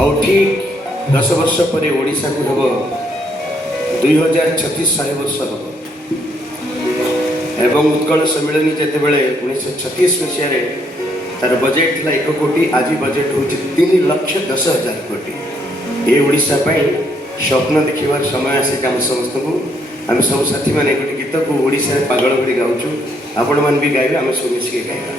ଆଉ ଠିକ୍ 10 ବର୍ଷ ପରେ ଓଡ଼ିଶାକୁ ହେବ 2036 100 ବର୍ଷ ହେବ ଏବଂ ଉତ୍କଳ ସମ୍ମିଳନୀ ଯେତେବେଳେ 1936 ମସିହାରେ ତାର ବଜେଟ୍ ଥିଲା 1 କୋଟି, ଆଜି ବଜେଟ୍ ହେଉଛି 3,10,000 କୋଟି। ଏ ଓଡ଼ିଶା ପାଇଁ ସ୍ୱପ୍ନ ଦେଖିବାର ସମୟ ଆସିଛି ଆମ ସମସ୍ତଙ୍କୁ। ଆମେ ସବୁ ସାଥୀମାନେ ଗୋଟେ ଗୀତକୁ ଓଡ଼ିଶାରେ ପାଗଳ ଭଳି ଗାଉଛୁ, ଆପଣମାନେ ବି ଗାଇବେ, ଆମେ ସବୁ ମିଶିକି ଗାଇବା।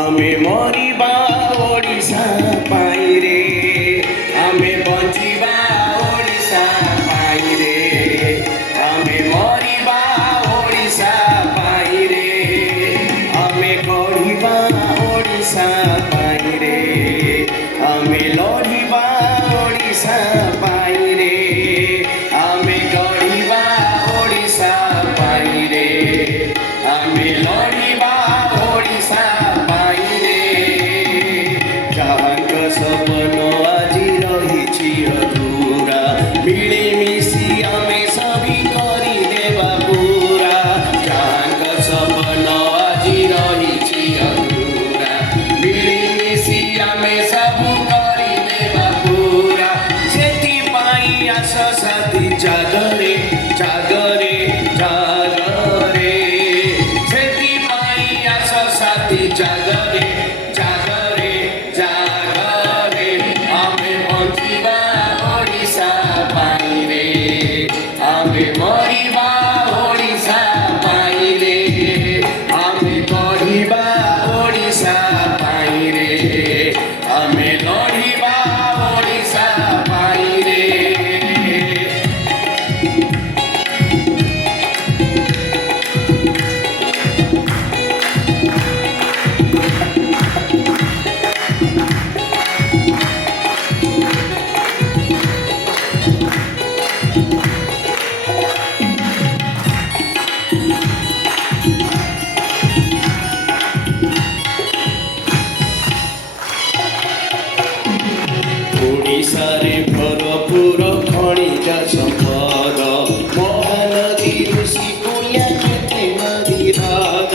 आमे मरिबा ओडिशा पाई रे, आमे बंचिबा ओडिशा पाई रे, आमे मरिबा ओडिशा पाई रे, आमे गढ़िबा ओडिशा पाई रे, आमे लड़िबा ओडिशा पाई रे, आमे गढ़िबा ओडिशा पाई रे, आमे लड़िबा ओडिशा सपन আজি रही अधूरा, मिलीमिशी आमे सभी करी देवा पूरा। जाहांक सपन আজি रही अधूरा, मिलीमिशी आमे सब करी देवा पूरा। सेठी पाई आस साथी जागरे जागरे जागरे, सेठी पाई आस साथी जागरे जागरे जागरे, आमे बंचिबा ओडिशा पाई रे, आमे मरिबा ओडिशा पाई रे, आमे गढ़िबा ओडिशा पाई रे, आमे लड़िबा ओडिशा पाई रे। ଓଡ଼ିଶାରେ ଭରପୁର ଖଣିଜ ସମ୍ପଦ, ମହାନଦୀ ଋଷିକୂଲ୍ୟା କେତେ ନଦୀ ହ୍ରଦ।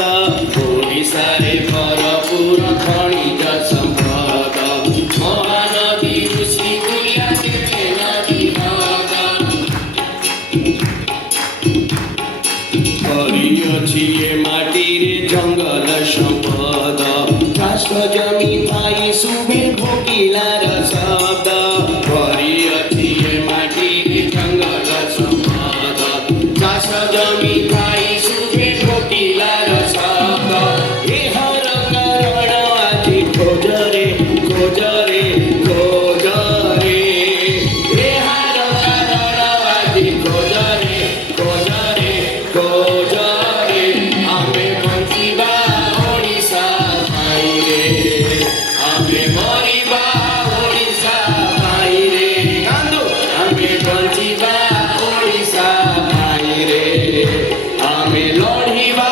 ଓଡ଼ିଶାରେ ଭରପୁର ଖଣିଜ ସମ୍ପଦ, ମହାନଦୀ ଋଷିକୂଲ୍ୟା କେତେ ନଦୀ ହ୍ରଦ। କରିଅଛି ଏ ମାଟିରେ ଜଙ୍ଗଲ ସମ୍ପଦ, ଚାଷ ଜମି ଥାଇ ଶୁଭେ ଭୋକିଲାର ଶବ୍ଦ। କରିଅଛି ଏ ମାଟିରେ ଜଙ୍ଗଲ ସମ୍ପଦ, ଚାଷ ଜମି ଥାଇ ଶୁଭେ ଭୋକିଲାର ଶବ୍ଦ। ଏହାର କାରଣ ଆଜି ଖୋଜରେ ଖୋଜରେ ଖୋଜରେ, ଏହାର କାରଣ ଆଜି ଖୋଜରେ ଖୋଜରେ ଖୋଜରେ, ଆମେ ବଞ୍ଚିବା ଓଡ଼ିଶା ପାଇ ରେ, आमे मरिबा ओडिशा पाई रे, आमे बंचिबा ओडिशा पाई रे, आमे लड़िबा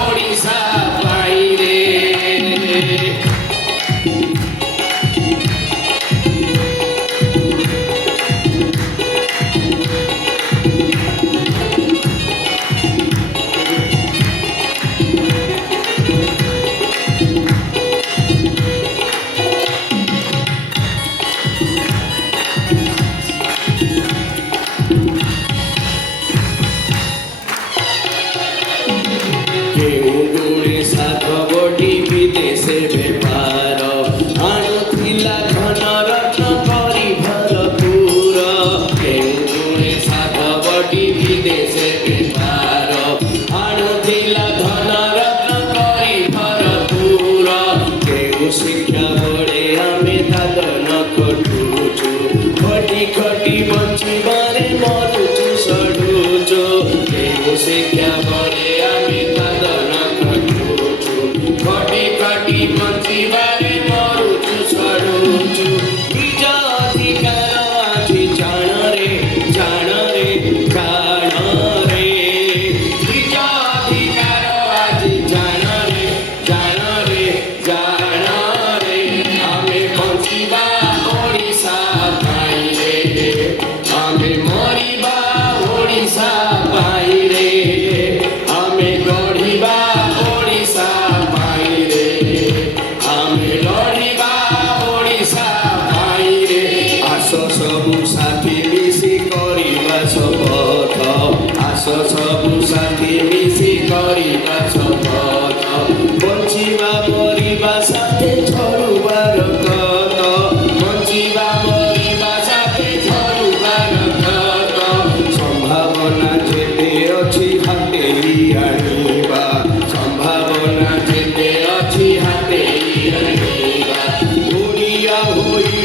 ओडिशा पाई रे। କେଉଁଠୁରେ ସାଧବଟି ବିଦେଶେ ବେପାର, ଆଣୁଥିଲା ଧନ ରତ୍ନ କରି ଭରପୁର। କେଉଁଠୁରେ ସାଧବଟି ବିଦେଶେ ବେପାର, ଆଣୁଥିଲା ଧନ ରତ୍ନ କରି ଭରପୁର। କେଉଁ ଶିକ୍ଷା ବଳେ ଆମେ ଦାଦନ ଖଟୁଛୁ, ଖଟି ଖଟି ବଞ୍ଚିବାରେ ମରୁଛୁ ସଢୁଛୁ। କେଉଁ ଶିକ୍ଷା ବଳେ ଆମେ ଦାଦନ ଖଟୁଛୁ, ଖଟି ଖଟି ବଞ୍ଚିବାରେ ମରୁଛୁ ସଢୁଛୁ।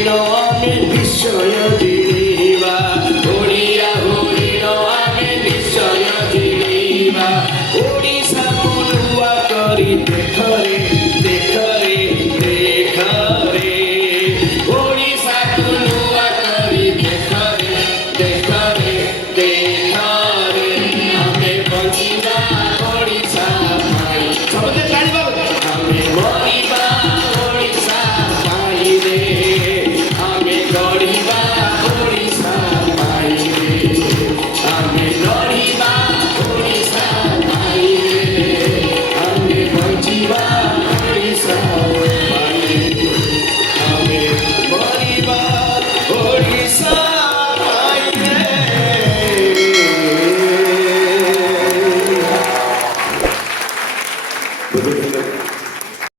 ନୟନେ ବିସ୍ମୟ ଦିଏ